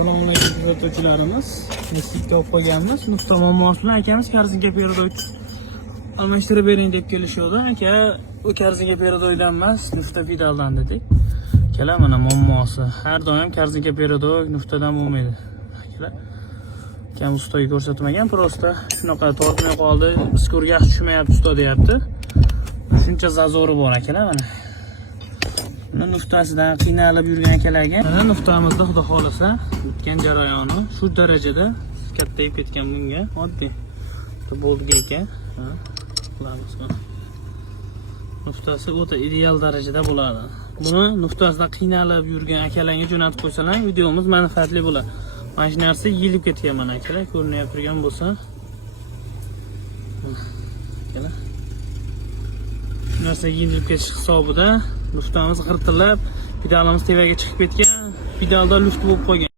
Assalomu alaykum kuzatuvchilarimiz. Next'ga olib qo'yganmiz. Nufta muammosi bilan akamiz karzinka peredoy almashtirib bering deb kelishdi. Aka, u karzinka peredoydan emas, nufta fidaldan dedik. Akalar, mana muammosi. Har doim karzinka peredoy nuftadan bo'lmaydi. Akalar, akam ustaga ko'rsatmagan, prosta shunaqa tortmay qoldi. Skurga yaxshi tushmayapti usta deyapti. Shuncha zazori bor akalar mana. Nuftasidan qiynalib yurgan akalarga mana nuftamizda xudo xolasa o'tgan jarayoni shu darajada kattayib ketgan. Bunga oddiy bo'ldi ekan. Qilamiz. Nuftasi o'ta ideal darajada bo'ladi. Buni nuftasidan qiynalib yurgan akalarga jo'natib qo'ysalar, videomiz manfaatli bo'ladi. Mana shu narsa yilib ketgan mana akalar, ko'rinib turgan bo'lsa. Akalar, narsa yilib ketish hisobida nuftamiz g'irtillab, pedalimiz tevaga chiqib ketgan, pedalda luft bo'lib qolgan.